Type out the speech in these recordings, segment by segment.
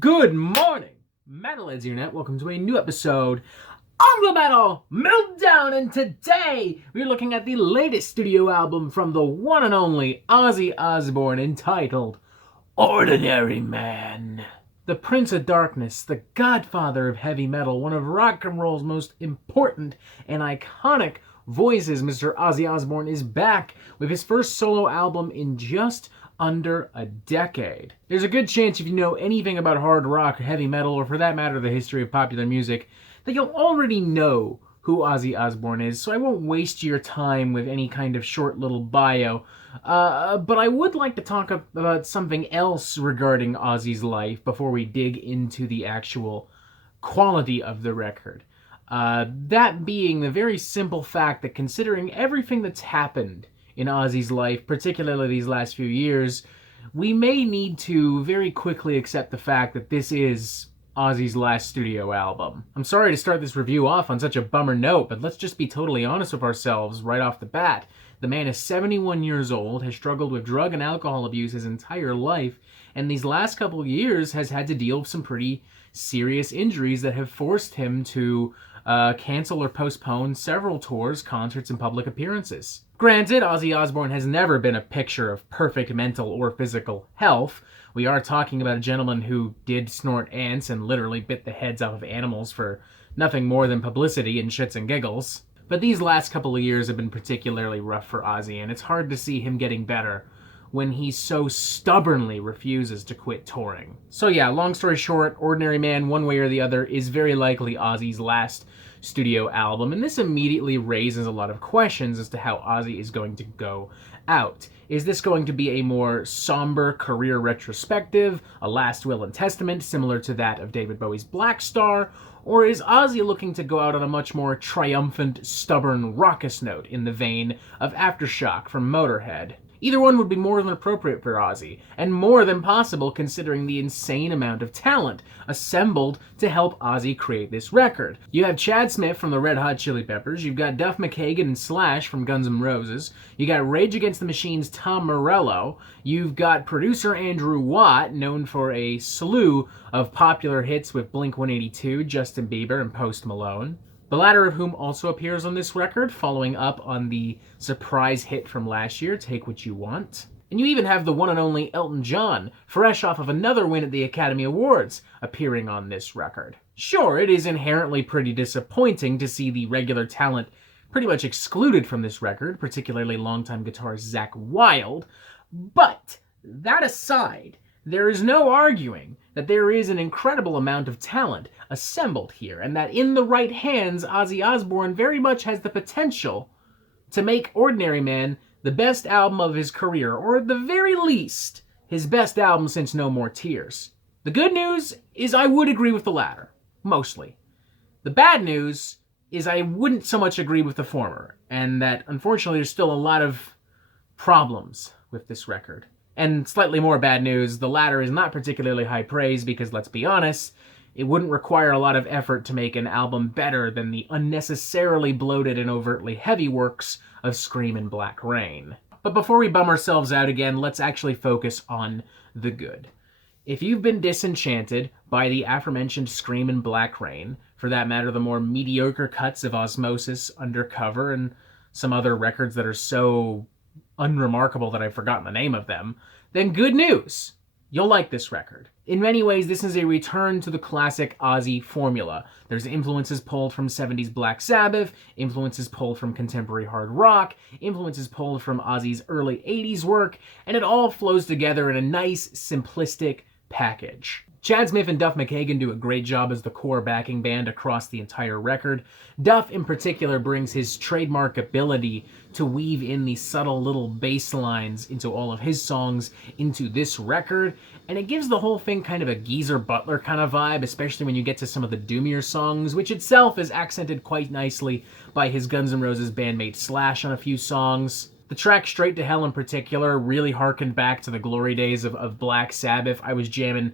Good morning, Metalheads Internet. Welcome to a new episode of the Metal Meltdown, and today we're looking at the latest studio album from the one and only Ozzy Osbourne entitled Ordinary Man. The Prince of Darkness, the godfather of heavy metal, one of rock and roll's most important and iconic voices, Mr. Ozzy Osbourne is back with his first solo album in just under a decade. There's a good chance if you know anything about hard rock, heavy metal, or for that matter the history of popular music, that you'll already know who Ozzy Osbourne is, so I won't waste your time with any kind of short little bio. But I would like to talk about something else regarding Ozzy's life before we dig into the actual quality of the record. That being the very simple fact that considering everything that's happened in Ozzy's life, particularly these last few years, we may need to very quickly accept the fact that this is Ozzy's last studio album. I'm sorry to start this review off on such a bummer note, but let's just be totally honest with ourselves right off the bat. The man is 71 years old, has struggled with drug and alcohol abuse his entire life, and these last couple of years has had to deal with some pretty serious injuries that have forced him to cancel or postpone several tours, concerts, and public appearances. Granted, Ozzy Osbourne has never been a picture of perfect mental or physical health. We are talking about a gentleman who did snort ants and literally bit the heads off of animals for nothing more than publicity and shits and giggles. But these last couple of years have been particularly rough for Ozzy, and it's hard to see him getting better when he so stubbornly refuses to quit touring. So yeah, long story short, Ordinary Man, one way or the other, is very likely Ozzy's last studio album, and this immediately raises a lot of questions as to how Ozzy is going to go out. Is this going to be a more somber career retrospective, a last will and testament similar to that of David Bowie's Black Star, or is Ozzy looking to go out on a much more triumphant, stubborn, raucous note in the vein of Aftershock from Motorhead? Either one would be more than appropriate for Ozzy, and more than possible considering the insane amount of talent assembled to help Ozzy create this record. You have Chad Smith from the Red Hot Chili Peppers, you've got Duff McKagan and Slash from Guns N' Roses, you got Rage Against the Machine's Tom Morello, you've got producer Andrew Watt, known for a slew of popular hits with Blink-182, Justin Bieber, and Post Malone, the latter of whom also appears on this record, following up on the surprise hit from last year, Take What You Want. And you even have the one and only Elton John, fresh off of another win at the Academy Awards, appearing on this record. Sure, it is inherently pretty disappointing to see the regular talent pretty much excluded from this record, particularly longtime guitarist Zakk Wylde, but that aside, there is no arguing that there is an incredible amount of talent assembled here, and that in the right hands, Ozzy Osbourne very much has the potential to make Ordinary Man the best album of his career, or at the very least, his best album since No More Tears. The good news is I would agree with the latter, mostly. The bad news is I wouldn't so much agree with the former, and that unfortunately there's still a lot of problems with this record. And slightly more bad news, the latter is not particularly high praise because, let's be honest, it wouldn't require a lot of effort to make an album better than the unnecessarily bloated and overtly heavy works of Scream and Black Rain. But before we bum ourselves out again, let's actually focus on the good. If you've been disenchanted by the aforementioned Scream and Black Rain, for that matter the more mediocre cuts of Osmosis, Undercover, and some other records that are so unremarkable that I've forgotten the name of them, then good news! You'll like this record. In many ways, this is a return to the classic Ozzy formula. There's influences pulled from 70s Black Sabbath, influences pulled from contemporary hard rock, influences pulled from Ozzy's early 80s work, and it all flows together in a nice, simplistic package. Chad Smith and Duff McKagan do a great job as the core backing band across the entire record. Duff, in particular, brings his trademark ability to weave in these subtle little bass lines into all of his songs into this record, and it gives the whole thing kind of a Geezer Butler kind of vibe, especially when you get to some of the doomier songs, which itself is accented quite nicely by his Guns N' Roses bandmate Slash on a few songs. The track Straight to Hell in particular really harkened back to the glory days of Black Sabbath. I was jamming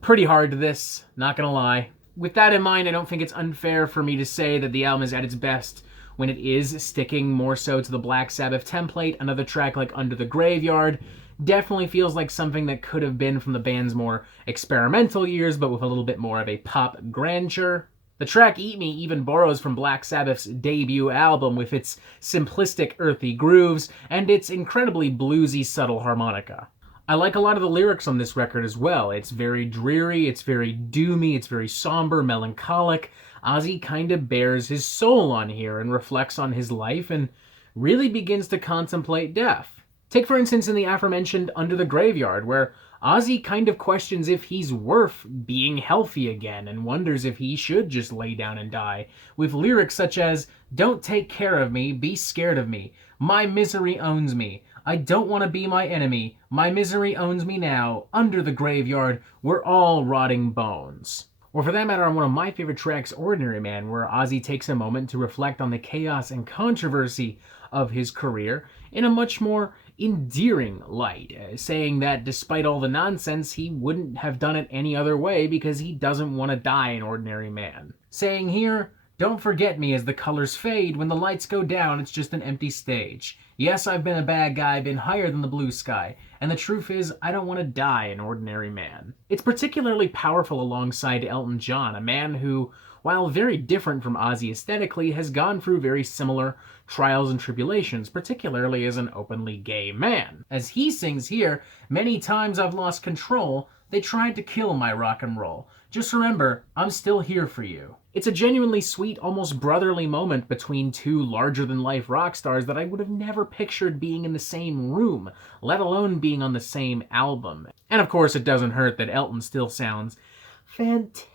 pretty hard to this, not gonna lie. With that in mind, I don't think it's unfair for me to say that the album is at its best when it is sticking more so to the Black Sabbath template. Another track like Under the Graveyard definitely feels like something that could have been from the band's more experimental years, but with a little bit more of a pop grandeur. The track Eat Me even borrows from Black Sabbath's debut album with its simplistic, earthy grooves and its incredibly bluesy, subtle harmonica. I like a lot of the lyrics on this record as well. It's very dreary, it's very doomy, it's very somber, melancholic. Ozzy kind of bears his soul on here and reflects on his life and really begins to contemplate death. Take, for instance, in the aforementioned Under the Graveyard, where Ozzy kind of questions if he's worth being healthy again and wonders if he should just lay down and die, with lyrics such as, "Don't take care of me, be scared of me. My misery owns me. I don't want to be my enemy. My misery owns me now. Under the graveyard, we're all rotting bones." Or for that matter, on one of my favorite tracks, Ordinary Man, where Ozzy takes a moment to reflect on the chaos and controversy of his career in a much more endearing light, saying that despite all the nonsense, he wouldn't have done it any other way because he doesn't want to die an ordinary man. Saying here, "Don't forget me as the colors fade. When the lights go down, it's just an empty stage. Yes, I've been a bad guy, been higher than the blue sky. And the truth is, I don't want to die an ordinary man." It's particularly powerful alongside Elton John, a man who, while very different from Ozzy aesthetically, has gone through very similar trials and tribulations, particularly as an openly gay man. As he sings here, "Many times I've lost control. They tried to kill my rock and roll. Just remember, I'm still here for you." It's a genuinely sweet, almost brotherly moment between two larger-than-life rock stars that I would have never pictured being in the same room, let alone being on the same album. And of course, it doesn't hurt that Elton still sounds fantastic.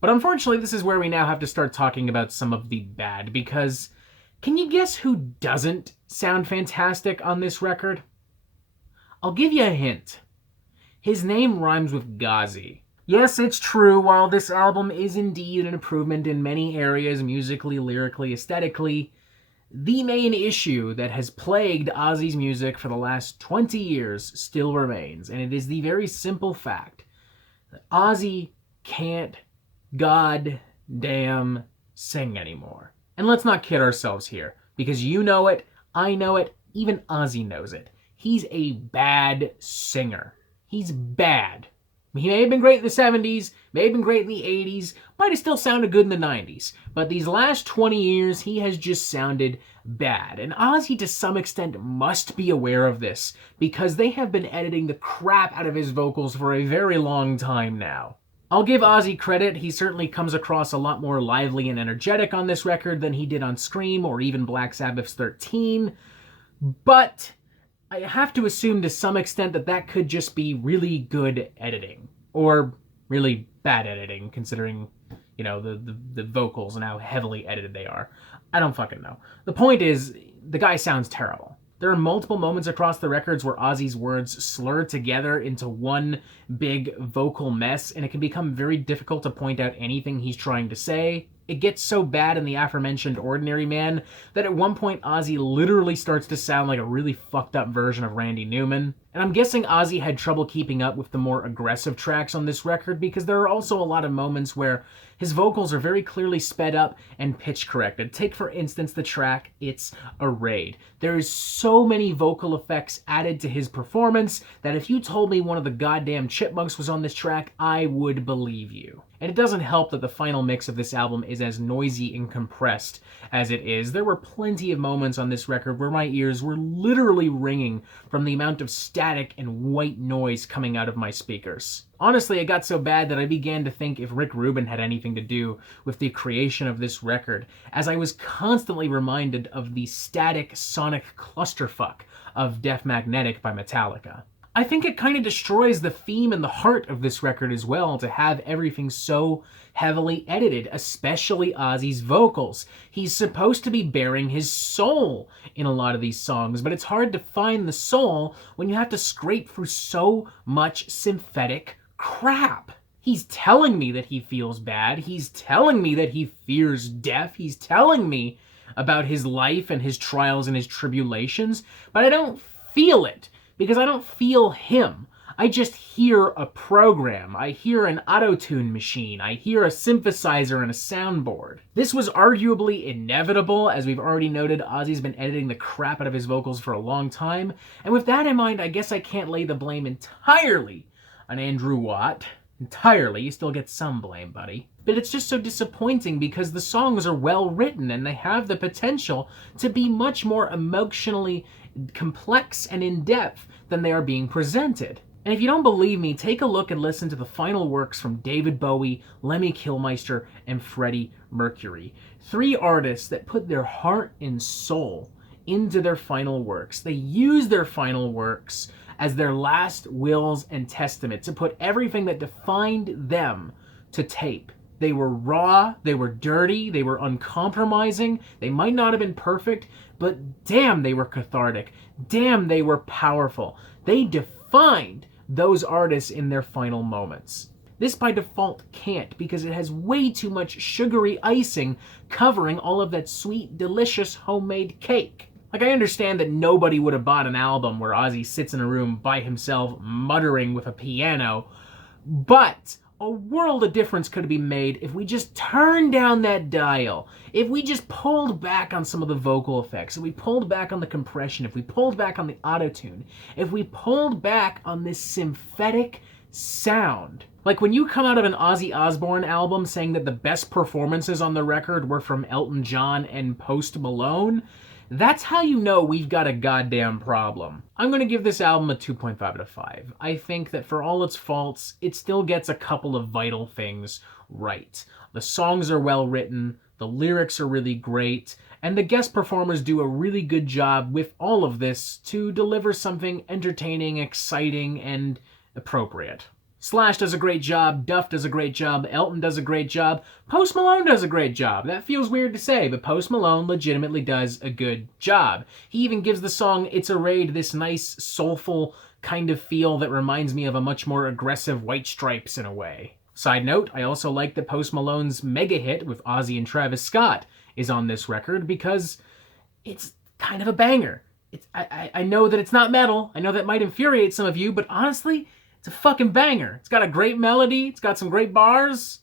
But unfortunately, this is where we now have to start talking about some of the bad, because can you guess who doesn't sound fantastic on this record? I'll give you a hint. His name rhymes with Ghazi. Yes, it's true, while this album is indeed an improvement in many areas, musically, lyrically, aesthetically, the main issue that has plagued Ozzy's music for the last 20 years still remains, and it is the very simple fact that Ozzy can't goddamn sing anymore. And let's not kid ourselves here, because you know it, I know it, even Ozzy knows it. He's a bad singer. He's bad. He may have been great in the 70s, may have been great in the 80s, might have still sounded good in the 90s. But these last 20 years, he has just sounded bad. And Ozzy, to some extent, must be aware of this, because they have been editing the crap out of his vocals for a very long time now. I'll give Ozzy credit, he certainly comes across a lot more lively and energetic on this record than he did on Scream or even Black Sabbath's 13, but I have to assume to some extent that that could just be really good editing, or really bad editing, considering, you know, the vocals and how heavily edited they are. I don't fucking know. The point is, the guy sounds terrible. There are multiple moments across the records where Ozzy's words slur together into one big vocal mess, and it can become very difficult to point out anything he's trying to say. It gets so bad in the aforementioned Ordinary Man that at one point Ozzy literally starts to sound like a really fucked up version of Randy Newman. And I'm guessing Ozzy had trouble keeping up with the more aggressive tracks on this record, because there are also a lot of moments where his vocals are very clearly sped up and pitch corrected. Take, for instance, the track It's a Raid. There's so many vocal effects added to his performance that if you told me one of the goddamn Chipmunks was on this track, I would believe you. And it doesn't help that the final mix of this album is as noisy and compressed as it is. There were plenty of moments on this record where my ears were literally ringing from the amount of static and white noise coming out of my speakers. Honestly, it got so bad that I began to think if Rick Rubin had anything to do with the creation of this record, as I was constantly reminded of the static sonic clusterfuck of Death Magnetic by Metallica. I think it kind of destroys the theme and the heart of this record as well to have everything so heavily edited, especially Ozzy's vocals. He's supposed to be bearing his soul in a lot of these songs, but it's hard to find the soul when you have to scrape through so much synthetic crap. He's telling me that he feels bad. He's telling me that he fears death. He's telling me about his life and his trials and his tribulations, but I don't feel it. Because I don't feel him. I just hear a program. I hear an auto-tune machine. I hear a synthesizer and a soundboard. This was arguably inevitable. As we've already noted, Ozzy's been editing the crap out of his vocals for a long time. And with that in mind, I guess I can't lay the blame entirely on Andrew Watt. Entirely. You still get some blame, buddy. But it's just so disappointing because the songs are well written and they have the potential to be much more emotionally complex and in-depth than they are being presented. And if you don't believe me, take a look and listen to the final works from David Bowie, Lemmy Kilmister, and Freddie Mercury. 3 artists that put their heart and soul into their final works. They use their final works as their last wills and testament to put everything that defined them to tape. They were raw, they were dirty, they were uncompromising, they might not have been perfect, but damn, they were cathartic. Damn, they were powerful. They defined those artists in their final moments. This by default can't because it has way too much sugary icing covering all of that sweet, delicious homemade cake. Like, I understand that nobody would have bought an album where Ozzy sits in a room by himself muttering with a piano, but a world of difference could be made if we just turned down that dial, if we just pulled back on some of the vocal effects, if we pulled back on the compression, if we pulled back on the auto-tune, if we pulled back on this sympathetic sound. Like when you come out of an Ozzy Osbourne album saying that the best performances on the record were from Elton John and Post Malone, that's how you know we've got a goddamn problem. I'm going to give this album a 2.5 out of 5. I think that for all its faults, it still gets a couple of vital things right. The songs are well written, the lyrics are really great, and the guest performers do a really good job with all of this to deliver something entertaining, exciting, and appropriate. Slash does a great job, Duff does a great job, Elton does a great job, Post Malone does a great job. That feels weird to say, but Post Malone legitimately does a good job. He even gives the song It's a Raid this nice, soulful kind of feel that reminds me of a much more aggressive White Stripes in a way. Side note, I also like that Post Malone's mega hit with Ozzy and Travis Scott is on this record because it's kind of a banger. I know that it's not metal, I know that might infuriate some of you, but honestly, it's a fucking banger. It's got a great melody. It's got some great bars.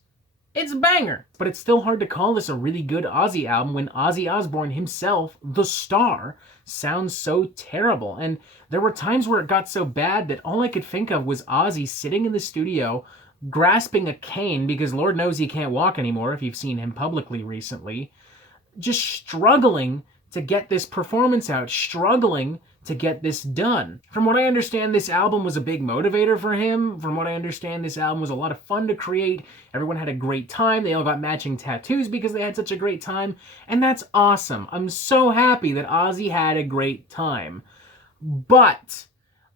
It's a banger. But it's still hard to call this a really good Ozzy album when Ozzy Osbourne himself, the star, sounds so terrible. And there were times where it got so bad that all I could think of was Ozzy sitting in the studio, grasping a cane, because Lord knows he can't walk anymore if you've seen him publicly recently, just struggling to get this performance out, struggling to get this done. From what I understand, this album was a big motivator for him. From what I understand, this album was a lot of fun to create. Everyone had a great time. They all got matching tattoos because they had such a great time. And that's awesome. I'm so happy that Ozzy had a great time. But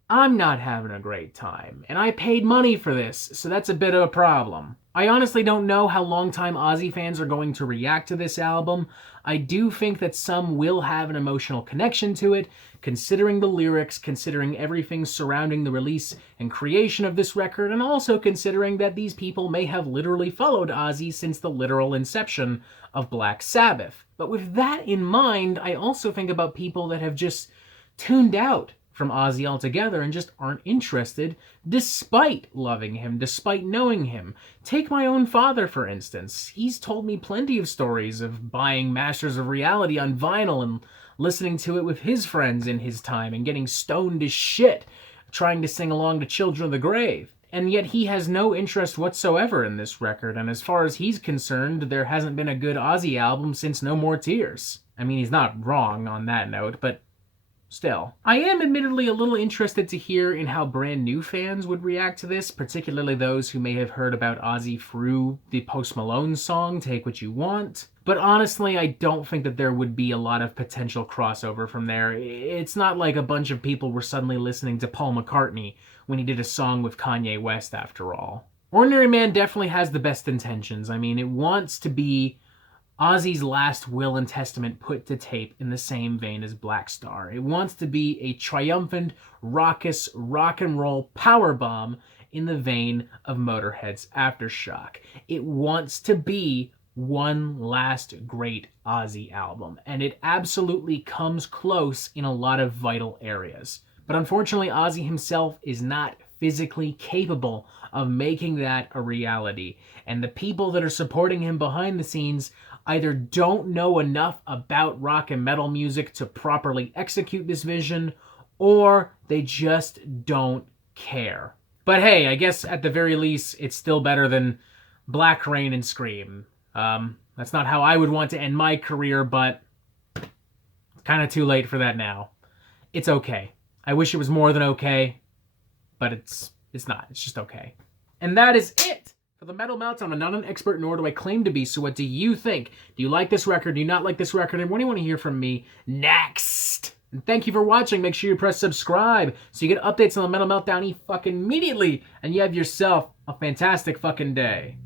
I'm not having a great time. And I paid money for this, so that's a bit of a problem. I honestly don't know how longtime Ozzy fans are going to react to this album. I do think that some will have an emotional connection to it, considering the lyrics, considering everything surrounding the release and creation of this record, and also considering that these people may have literally followed Ozzy since the literal inception of Black Sabbath. But with that in mind, I also think about people that have just tuned out from Ozzy altogether and just aren't interested despite loving him, despite knowing him. Take my own father, for instance. He's told me plenty of stories of buying Masters of Reality on vinyl and listening to it with his friends in his time and getting stoned as shit, trying to sing along to Children of the Grave. And yet he has no interest whatsoever in this record, and as far as he's concerned, there hasn't been a good Ozzy album since No More Tears. I mean, he's not wrong on that note, but still. I am admittedly a little interested to hear in how brand new fans would react to this, particularly those who may have heard about Ozzy through the Post Malone song, Take What You Want. But honestly, I don't think that there would be a lot of potential crossover from there. It's not like a bunch of people were suddenly listening to Paul McCartney when he did a song with Kanye West, after all. Ordinary Man definitely has the best intentions. I mean, it wants to be Ozzy's last will and testament put to tape in the same vein as Black Star. It wants to be a triumphant, raucous, rock and roll powerbomb in the vein of Motorhead's Aftershock. It wants to be one last great Ozzy album, and it absolutely comes close in a lot of vital areas. But unfortunately, Ozzy himself is not physically capable of making that a reality. And the people that are supporting him behind the scenes either don't know enough about rock and metal music to properly execute this vision, or they just don't care. But hey, I guess at the very least, it's still better than Black Rain and Scream. That's not how I would want to end my career, but it's kind of too late for that now. It's okay. I wish it was more than okay, but it's not. It's just okay. And that is it for the Metal Meltdown. I'm not an expert, nor do I claim to be, so what do you think? Do you like this record? Do you not like this record? And what do you want to hear from me next? And thank you for watching. Make sure you press subscribe so you get updates on the Metal Meltdown fucking immediately, and you have yourself a fantastic fucking day.